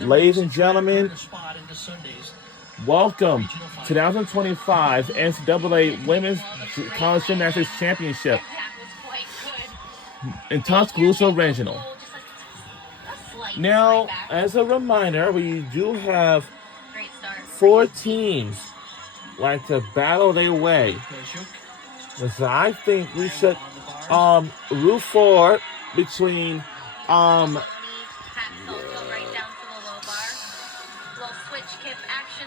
Ladies and gentlemen, welcome to 2025 NCAA Women's College Gymnastics Championship in Tuscaloosa Regional. Now, as a reminder, we do have 4 teams like to battle their way. So I think we should root for between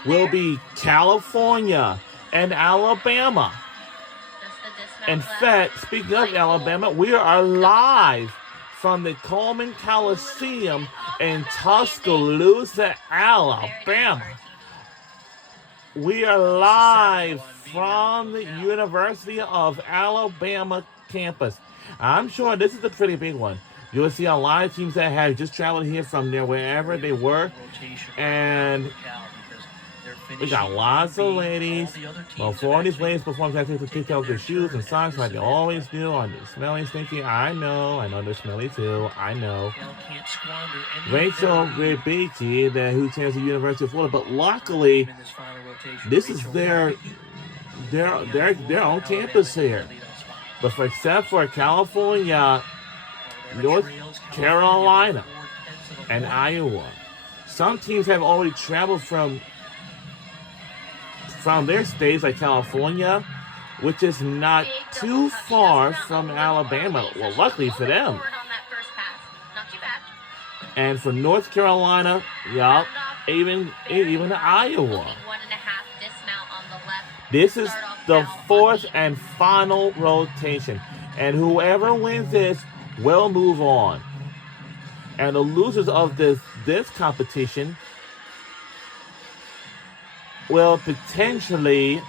will be California and Alabama. In fact, speaking of Alabama, we are live from the Coleman Coliseum in Tuscaloosa, Alabama. We are live from the University of Alabama campus. I'm sure this is a pretty big one. You'll see a lot of teams that have just traveled here from there, wherever they were. And we got lots of ladies. Before these ladies perform, they have to take out their shoes and socks like they always do on the smelly, stinky. I know they're smelly too. I know. Rachel Rebecki, who attends the University of Florida, but luckily, this is their own campus here. But except for California, North Carolina, and Iowa, some teams have already traveled from their states, like California, which is not too far from Alabama. Well, luckily for them. And for North Carolina, yeah, even Iowa. This is the 4th and final rotation. And whoever wins this will move on. And the losers of this competition will eventually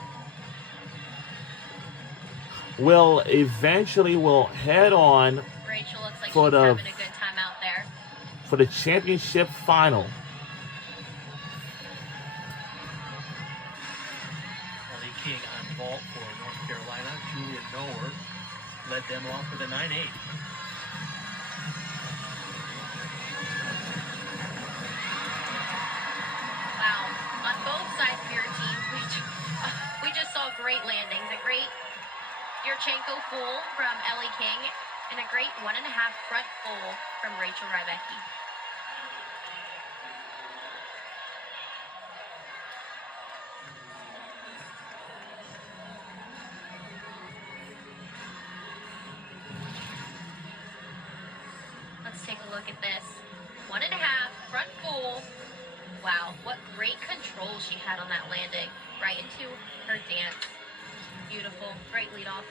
head on for the championship final. Ellie King on vault for North Carolina. Julia Noer led them off with a 9-8. Great landings, a great Yurchenko full from Ellie King, and a great 1.5 front full from Rachel Rebecki. Let's take a look at this. 1.5 front full. Wow, what great control she had on that landing. Right into her dance. Beautiful. Great lead off.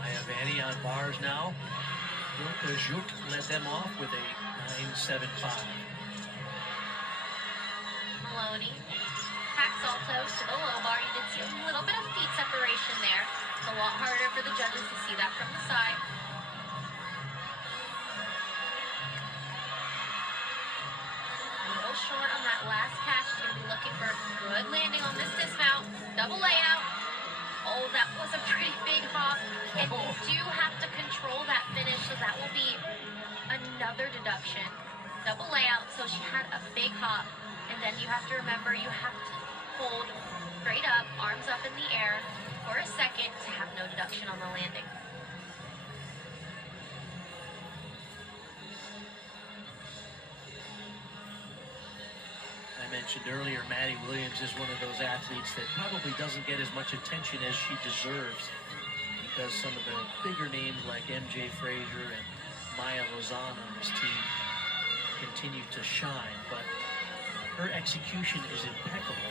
Maya Vanny on bars now. Ilka Juk led them off with a 9.75. Maloney. Pack salto to the low bar. You did see a little bit of feet separation there. It's a lot harder for the judges to see that from the side. Short on that last catch. She's going to be looking for a good landing on this dismount. Double layout. Oh, that was a pretty big hop. And you do have to control that finish, so that will be another deduction. Double layout, so she had a big hop. And then you have to remember, you have to hold straight up, arms up in the air for a second to have no deduction on the landing. Mentioned earlier, Maddie Williams is one of those athletes that probably doesn't get as much attention as she deserves, because some of the bigger names like MJ Frazier and Maya Lozano on this team continue to shine, but her execution is impeccable.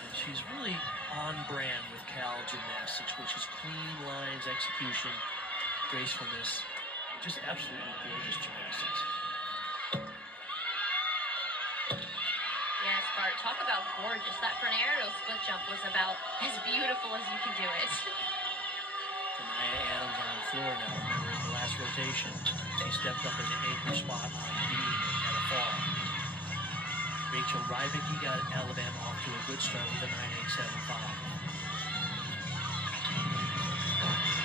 And she's really on brand with Cal Gymnastics, which is clean lines, execution, gracefulness, just absolutely gorgeous gymnastics. Yes, Bart, talk about gorgeous. That front aerial split jump was about as beautiful as you can do it. Maya Adams on the floor now. Remember, in the last rotation, she stepped up in the anchor spot on beam and had a fall. Rachel Rybicki got Alabama off to a good start with a 9.875.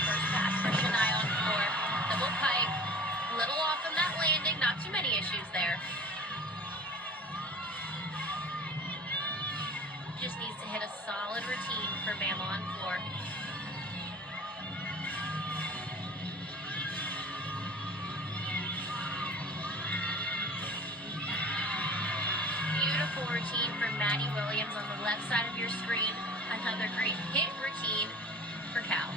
First pass for Shania on floor. Double pike. left side of your screen, another great hit routine for Cal.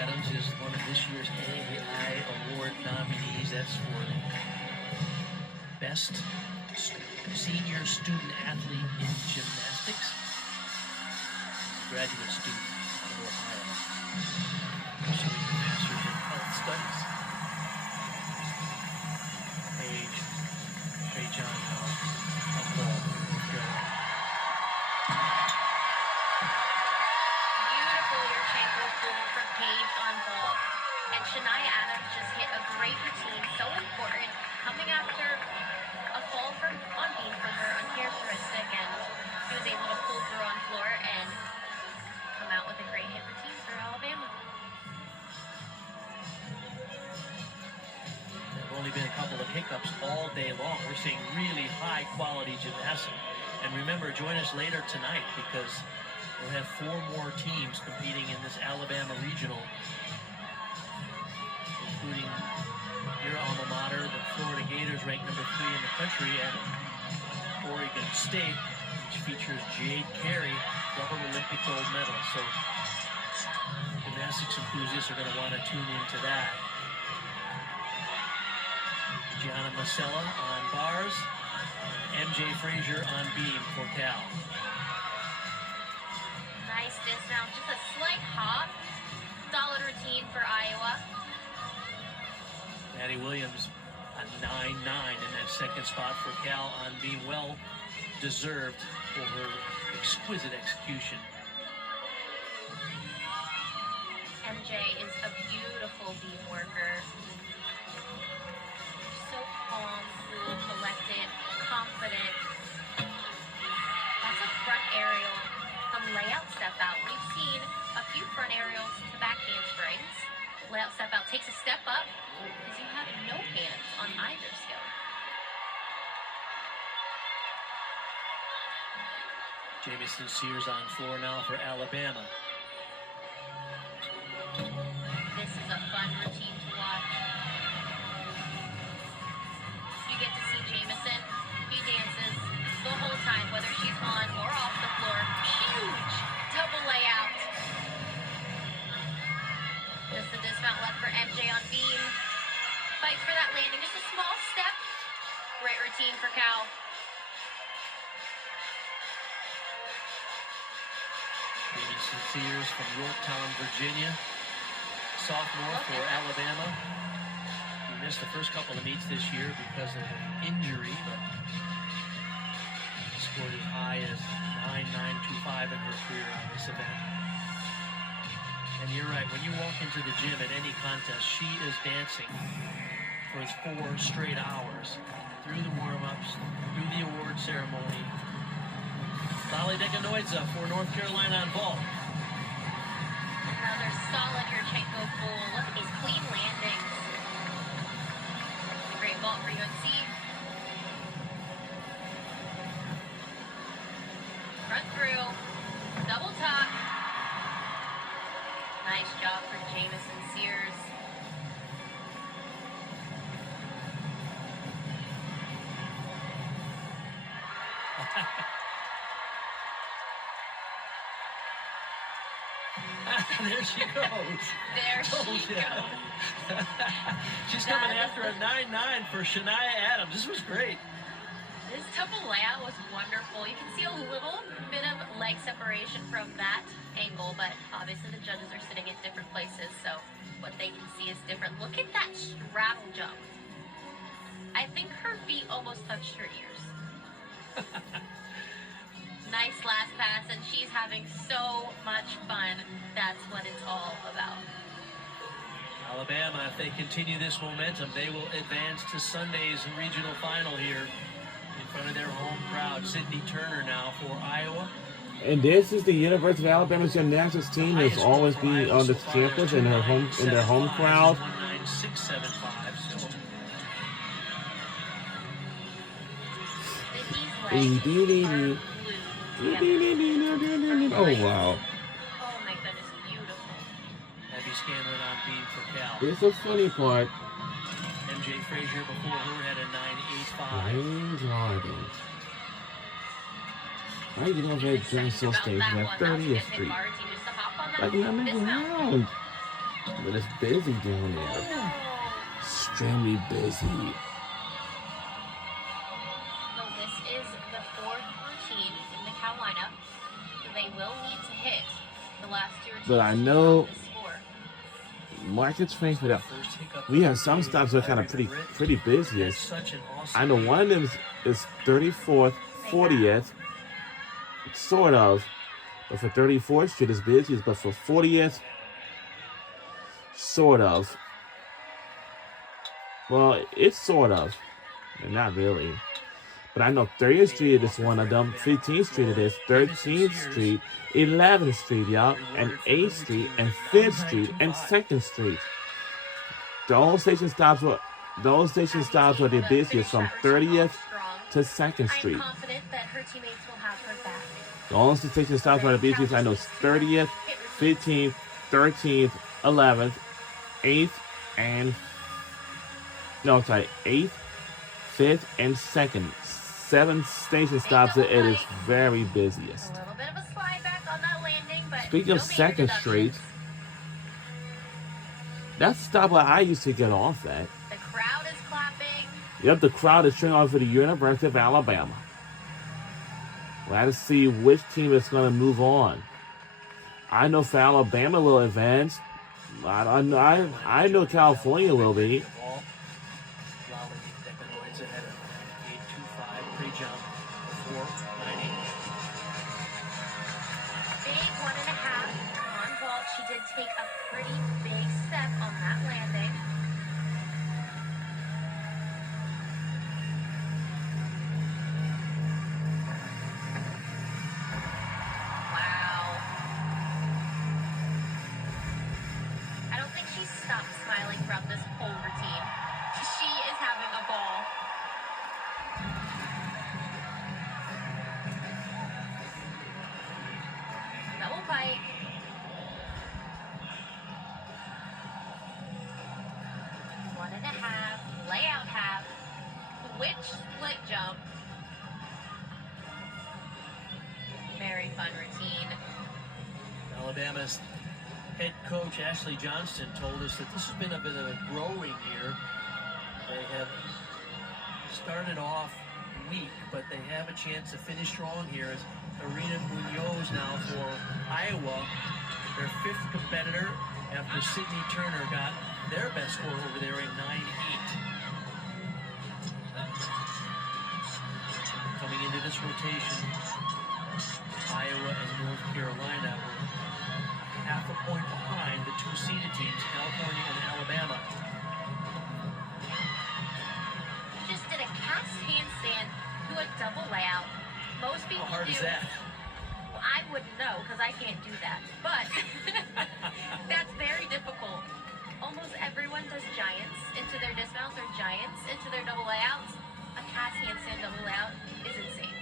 Adams is one of this year's NCAA award nominees. That's for best senior student athlete in gymnastics. Graduate student out of Ohio. Pursuing a master's in health studies. Paige, Ray John, of ball, North Carolina. Beautiful Yurchenko pull from Paige on ball. And Shania Adams just hit a great routine, so important, coming after a fall on beam for her, uncharacteristic, and she was able to pull through on floor and come out with a great hit routine for Alabama. There have only been a couple of hiccups all day long. We're seeing really high quality gymnastics. And remember, join us later tonight because we'll have 4 more teams competing in this Alabama regional, including your alma mater, the Florida Gators, ranked number 3 in the country, and Oregon State, which features Jade Carey, double Olympic gold medalist. So gymnastics enthusiasts are going to want to tune into that. Gianna Masella on bars, and MJ Frazier on beam for Cal. Nice dismount, just a slight hop. Solid routine for Iowa. Maddie Williams, a 9-9 in that second spot for Cal on beam. Well deserved for her exquisite execution. MJ is a beautiful beam worker. So calm, cool, collected, confident. That's a front aerial from layout step out. We've seen a few front aerials to back handsprings. Layout step out takes a step up because you have no hands on either skill. Jamison Sears on floor now for Alabama. This is a fun routine to watch. You get to see Jamison. He dances the whole time, whether she's on or off the floor. Huge double layout. Just a dismount left for MJ on beam. Fights for that landing. Just a small step. Great routine for Cal. Jamison Sears from Yorktown, Virginia. Sophomore for Alabama. He missed the first couple of meets this year because of an injury, but scored as high as 9.925 in her career on this event. And you're right, when you walk into the gym at any contest, she is dancing for 4 straight hours through the warm-ups, through the award ceremony. Lali Dekanoidze for North Carolina on ball. Another solid Yurchenko pull. Look at these clean landings. A great ball for UNC. Front through. Double top. Nice job for Jamison Sears. There she goes. There she goes. She's coming after a 9-9 for Shania Adams. This was great. This double layout was wonderful. You can see a little bit of leg separation from that angle, but obviously the judges are sitting at different places, so what they can see is different. Look at that straddle jump. I think her feet almost touched her ears. Nice last pass, and she's having so much fun. That's what it's all about. Alabama, if they continue this momentum, they will advance to Sunday's regional final here in front of their home crowd. Sydney Turner now for Iowa. And this is the University of Alabama's gymnastics team has always been on the campus in their home crowd. 19675. So These legs are blue. Oh, wow. Oh my goodness, beautiful. Abby Scanlon on beam for Cal. Here's the funny part. MJ Frazier before her had a 9.85. James Harden. Why you know that Jackson Station at 30th Street? Like I'm around. But it's busy down there. Extremely busy. So this is the fourth routine in the cow lineup. So they will need to hit the last two routines. But I know this score. Market's train for that. We have some stops that are kind of pretty busy. I know one of them is 34th, 40th, sort of. But for 34th Street is busy, but for 40th, sort of. Well, it's sort of, and not really. But I know 30th Street is one of them, 15th Street it is, 13th Street, 11th Street, y'all, and 8th Street, and 5th Street, and 2nd Street. Those station stops were the busiest from 30th to 2nd Street. I'm confident that her teammates will have her back. The only station stops were the busiest I know is 30th, 15th, 13th, 11th, 8th, and 8th, 5th, and 2nd. 7 station stops it is very busiest. A little bit of a slide back on that landing, but Speaking of 2nd Street, that's the stop where I used to get off at. The crowd is clapping. Yep, the crowd is cheering on for the University of Alabama. Glad to see which team is going to move on. I know for Alabama will advance. I know California will be. Big 1.5 on vault. She did take a pretty big step on that landing. Wow. I don't think she stopped smiling throughout this whole routine. She is having a ball. Double bite. One and a half, layout half, switch split jump. Very fun routine. Alabama's head coach Ashley Johnston told us that this has been a bit of a growing year. They have started off weak, but they have a chance to finish strong here as Arena Munoz now for Iowa, their 5th competitor after Sydney Turner got their best score over there in 9.8. Coming into this rotation, Iowa and North Carolina were half a point behind the 2 seeded teams, California and Alabama. Just did a cast handstand to a double layout. Most people How hard do. is that? Well, I wouldn't know because I can't do that. But that's very difficult. Almost everyone does giants into their dismounts or giants into their double layouts. A cast handstand double layout is insane.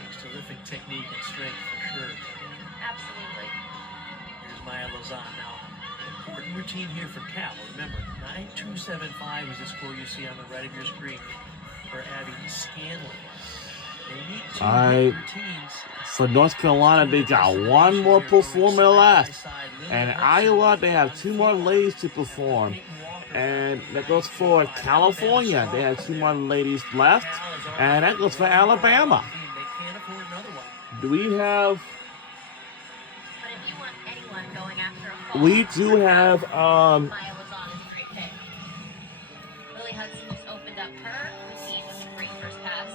Takes terrific technique and strength for sure. Absolutely. Here's Maya Lozan now. Important routine here for Cal. Remember, 9.275 is the score you see on the right of your screen for Abby Scanlon. They need 2 routines. For North Carolina, they got one more performer left. And Iowa, they have 2 more ladies to perform. And that goes for California. They have 2 more ladies left. And that goes for Alabama. They can't afford another one. Do we have... But if you want anyone going after a fall, We do have... Maya Lozan is a great pick. Lily Hudson just opened up her routine with a great first pass.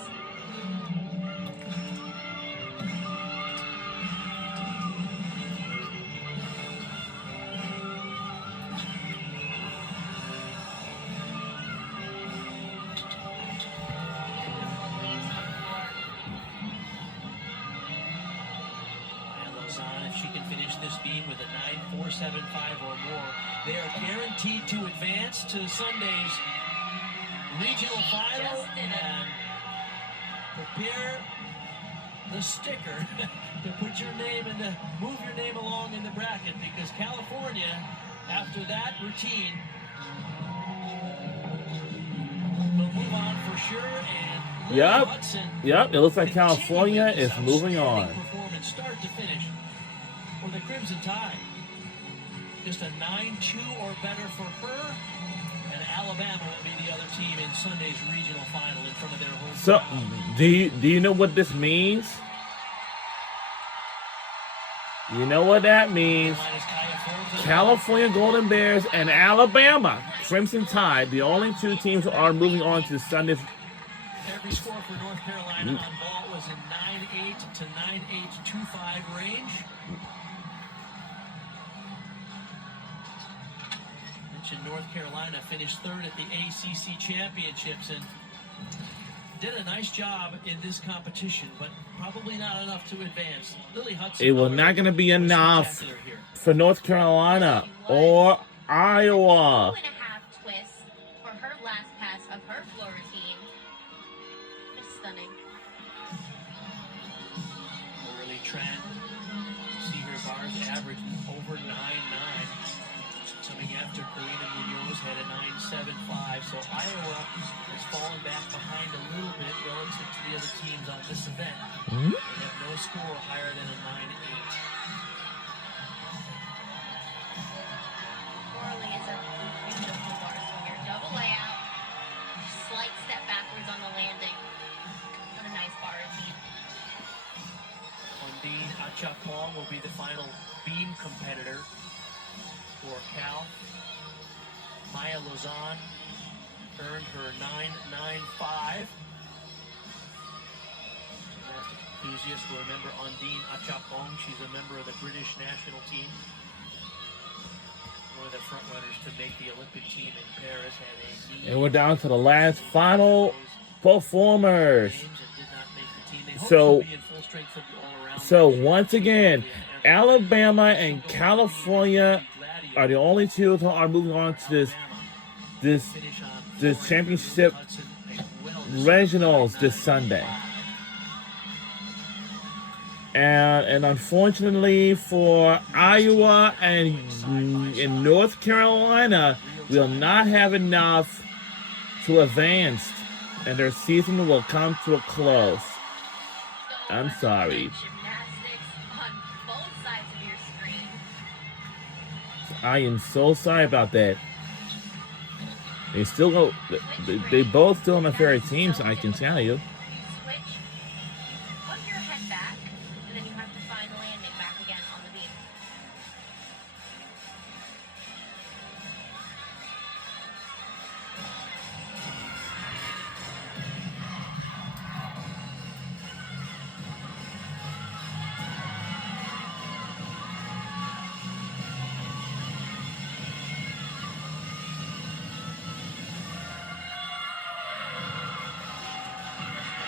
If she can finish this beam with a 9.475 or more, they are guaranteed to advance to Sunday's regional final and prepare the sticker to put your name in the, move your name along in the bracket, because California, after that routine, will move on for sure. And Lily Yep. Hudson, Yep. It looks like California continuing is this moving on. outstanding performance, start to finish, for the Crimson Tide. Just a 9-2 or better for her. And Alabama will be the other team in Sunday's regional final in front of their home So, crowd. do you know what this means? You know what that means? California Golden Bears and Alabama Crimson Tide, the only two teams are moving on to Sunday's. Every score for North Carolina on ball was in 9-8 to 9-8-2-5 range. Mentioned North Carolina finished third at the ACC Championships and did a nice job in this competition, but probably not enough to advance. Lily Hudson, It was not going to be enough for North Carolina or Iowa. 2.5 twists for her last pass of her floor routine. Just stunning. Early trend. See her bars average over 9-9. Coming after Karina Munoz had a 9.75. So Iowa has fallen back behind a little bit relative to the other teams on this event. They have no score higher than a 9-8. Morley is a beautiful bar swinger. Double layout. Slight step backwards on the landing. What a nice bar routine. Undine Achapong will be the final beam competitor for Cal. Maya Lozan earned her 9.95. Gymnastics enthusiasts will remember Undine Achapong. She's a member of the British national team. One of the front runners to make the Olympic team in Paris. Had a knee And we're down to the last final performers. games and did not make the team. They hope So- she'll be in full strength for the all-around. So once again, Alabama and California are the only two who are moving on to this championship regionals this Sunday. And unfortunately for Iowa and in North Carolina, will not have enough to advance, and their season will come to a close. I'm sorry. Gymnastics on both sides of your screen. I am so sorry about that. They still go. They both still on my favorite teams, I can tell you. You switch, you put your head back, and then you have to find the landing back again on the beam.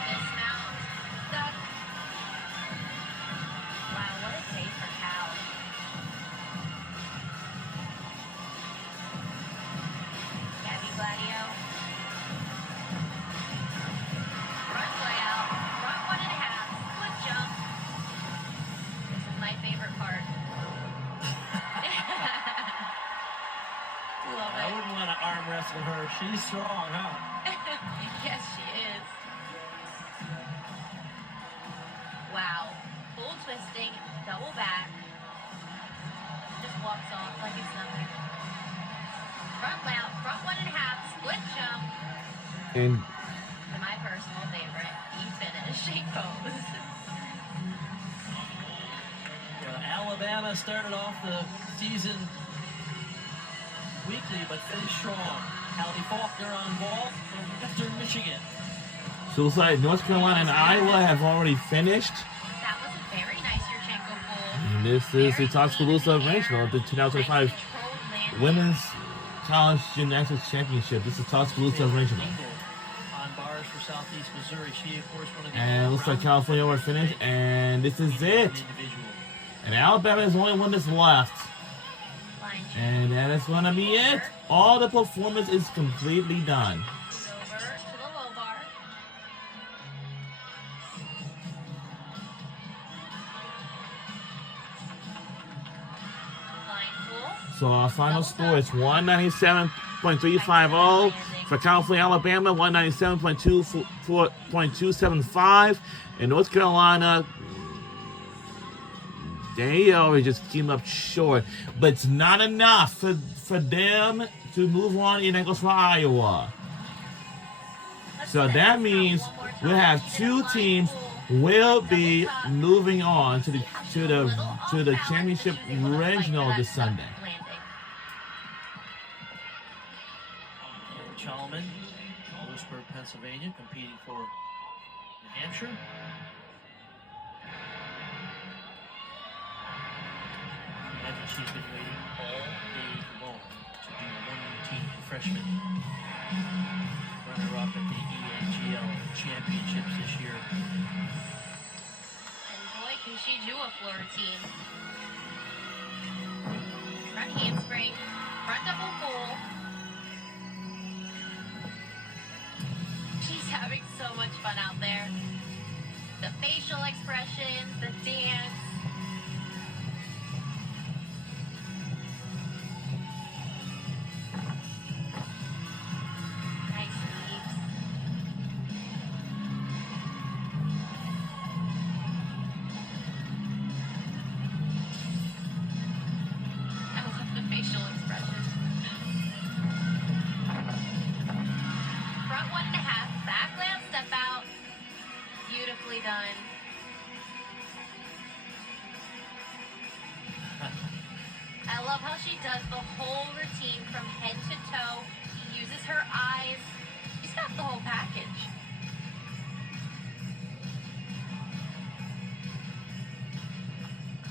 Dismount, duck. Wow, what a day for Cal. Gabby Gladio. Front layout, front 1.5, split jump. This is my favorite part. Love I it. wouldn't want to arm wrestle her. She's strong, huh? Yes, she is. Wow. Full twisting, double back. Just walks off like it's nothing. Front layout, front 1.5, split jump. And And my personal favorite, E-finish, she pose. Alabama started off the season weakly, but finished strong. Hallie Faulkner on ball after Michigan. so it's like North Carolina and Iowa have already finished. That was a very nice Yurchenko pull. And this is the Tuscaloosa Regional, the 2025 Women's College Gymnastics Championship. This is Tuscaloosa Regional. On bars for Southeast Missouri. She, of course, one of the And it looks like California will finish, and this is it. individual. And Alabama is the only one that's left. Line And that is going to be it. All the performance is completely done. over to the low bar. So our final score is 197.350 for California, Alabama, 197.275. In North Carolina, they already just came up short. But it's not enough for them to move on, and that goes for Iowa. So that means we have two teams will be moving on to the championship regional this Sunday. Chalman, Lewisburg, Pennsylvania, competing for New Hampshire. Imagine she's been waiting all day long to be a one-team freshman runner-up at the EAGL championships this year. And boy, can she do a floor routine. Front handspring, front double pull. She's having so much fun out there. The facial expressions, the dance. Nice leaps. I love the facial expressions. Front 1.5, back land step out. Beautifully done. I love how she does the whole routine from head to toe. She uses her eyes. She's got the whole package.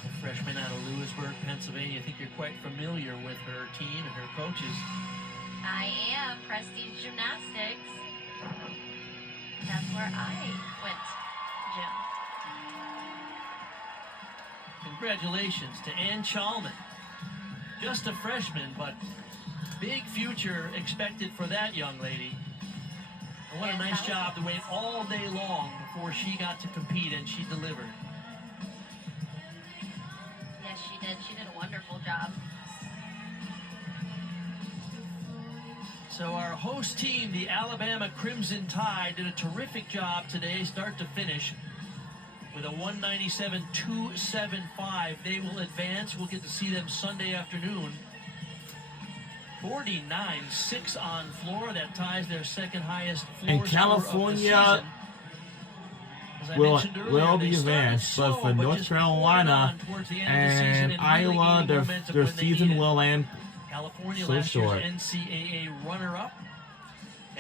A freshman out of Lewisburg, Pennsylvania. I think you're quite familiar with her team and her coaches. I am Prestige Gymnastics. That's where I went, Jim. Congratulations to Ann Chalman. Just a freshman, but big future expected for that young lady. And what a nice job to wait all day long before she got to compete, and she delivered. Yes, she did. She did a wonderful job. So our host team, the Alabama Crimson Tide, did a terrific job today, start to finish, with a 197.275. They will advance. We'll get to see them Sunday afternoon. 49.6 on floor. That ties their second highest floor And California will be advanced, but for North Carolina and Iowa, their season will end California so last short. year's NCAA runner-up.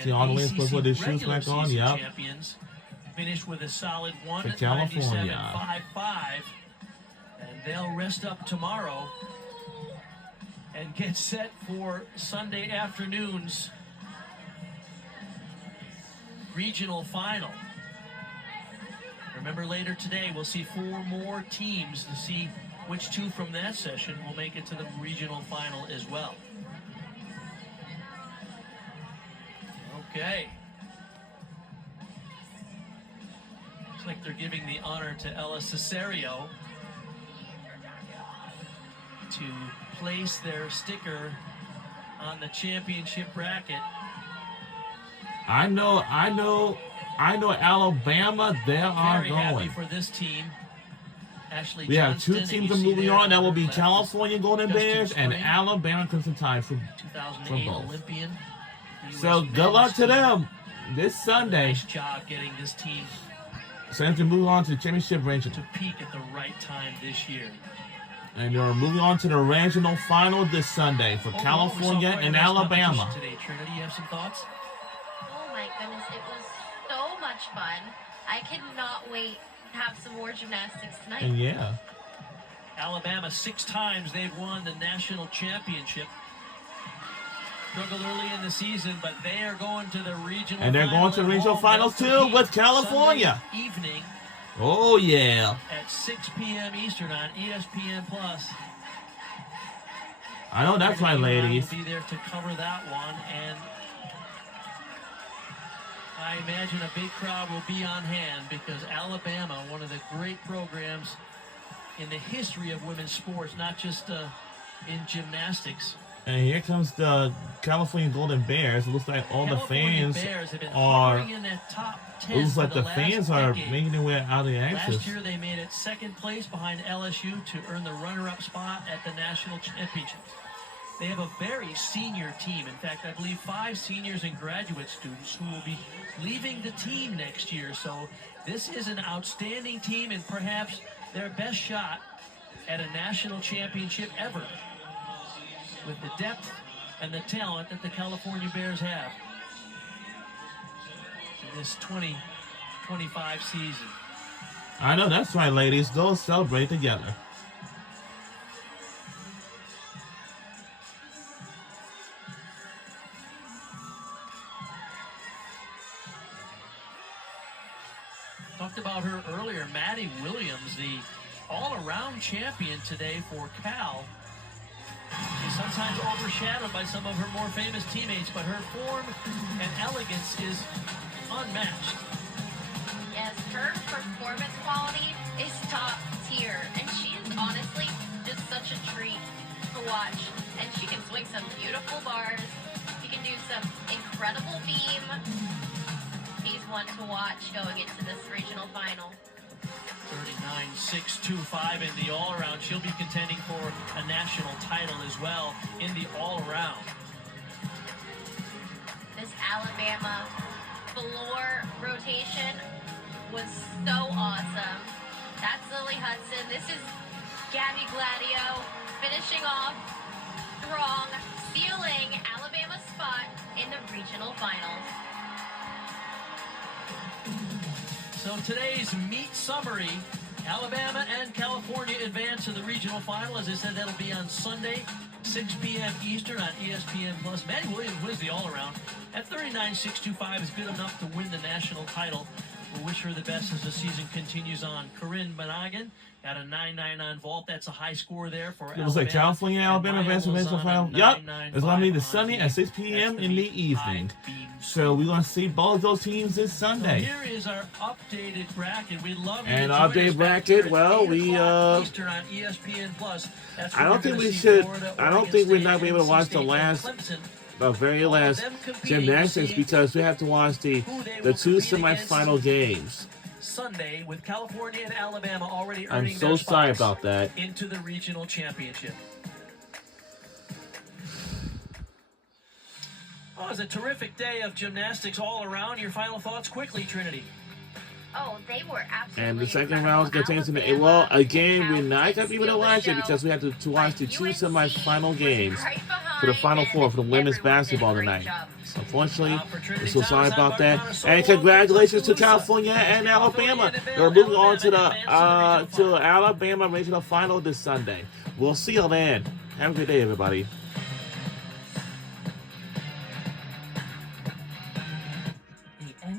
See, all the way supposed to put his shoes regular back on, season yep. champions finished with a solid For California. 197.55, and they'll rest up tomorrow and get set for Sunday afternoon's regional final. Remember, later today we'll see 4 more teams to see which 2 from that session will make it to the regional final as well. Okay. Looks like they're giving the honor to Ella Cesario to place their sticker on the championship bracket. I know Alabama, they are Very happy going. for this team. Ashley We have 2 Johnston, teams and you see moving there on. That will be left is California Golden Justin Bears and Spring, Alabama Crimson Tide for 2008 both. Olympian. So US good luck men's to team. them this Sunday. Nice job getting this team So they have to move on to the championship region. to peak at the right time this year. And they're moving on to the regional final this Sunday for Overall, California we saw quite a and nice Alabama. competition today. Trinity, you have some thoughts? Oh my goodness, it was so much fun. I cannot wait to have some more gymnastics tonight. And yeah. Alabama, 6 times they've won the national championship. Struggled early in the season, but they are going to the regional And they're going to the regional finals too with California. Sunday evening Oh yeah. at 6 p.m. Eastern on ESPN+. I know that's right, ladies. We'll be there to cover that one, and I imagine a big crowd will be on hand because Alabama, one of the great programs in the history of women's sports, not just in gymnastics. And here comes the California Golden Bears. It looks like all the California fans Bears have been are. hovering in that top 10 It looks like for the last fans are decade. making their way out of the access. Last year they made it second place behind LSU to earn the runner-up spot at the national championship. They have a very senior team. In fact, I believe 5 seniors and graduate students who will be leaving the team next year. So this is an outstanding team and perhaps their best shot at a national championship ever, with the depth and the talent that the California Bears have in this 2025 season. I know that's right, ladies. Go celebrate together. Talked about her earlier, Maddie Williams, the all-around champion today for Cal. She's sometimes overshadowed by some of her more famous teammates, but her form and elegance is unmatched. Yes, her performance quality is top tier, and she is honestly just such a treat to watch. And she can swing some beautiful bars. She can do some incredible beam. She's one to watch going into this regional final. 39.625 in the all-around. She'll be contending for a national title as well in the all-around. This Alabama floor rotation was so awesome. That's Lily Hudson. This is Gabby Gladio finishing off strong, sealing Alabama's spot in the regional finals. So today's meet summary, Alabama and California advance to the regional final. As I said, that'll be on Sunday, 6 p.m. Eastern on ESPN+. Maddie Williams wins the all-around at 39.625, is good enough to win the national title. We'll wish her the best as the season continues on. Corinne Monaghan got a 9.9 on vault. That's a high score there for Alabama. It was like California, Alabama advance to the regional final. Yup, it's going to be this Sunday at 6 p.m. in the evening. So we're going to see both of those teams this Sunday. So here is our updated bracket. We'd love And to join update us back bracket, here at well, 8 we o'clock Eastern on ESPN+. That's I where don't you're think gonna we see should. Florida, I don't Oregon think we're State, not be able to NC watch the State, and last, Clemson. the very All of last them competing to gymnastics see because we have to watch the who they the will 2 compete against semifinal games. Sunday, with California and Alabama already I'm earning so their sorry spots about that. into the regional championship. Oh, it's a terrific day of gymnastics all around. Your final thoughts quickly, Trinity. Oh, they were absolutely And the second incredible. round gets into the Alabama well again. and We're Cal not did gonna be able to steal the watch it show, because we have to watch the but 2 UNC semifinal was games right for the behind, Final Four for the and women's everyone did a basketball great tonight. job. So unfortunately, For Trinity we're so sorry Thomas, about I'm that. Mark Connor, And so congratulations to Tuscaloosa. California and Alabama. California We're moving on to Alabama the to Alabama regional final this Sunday. We'll see you then. Have a good day, everybody.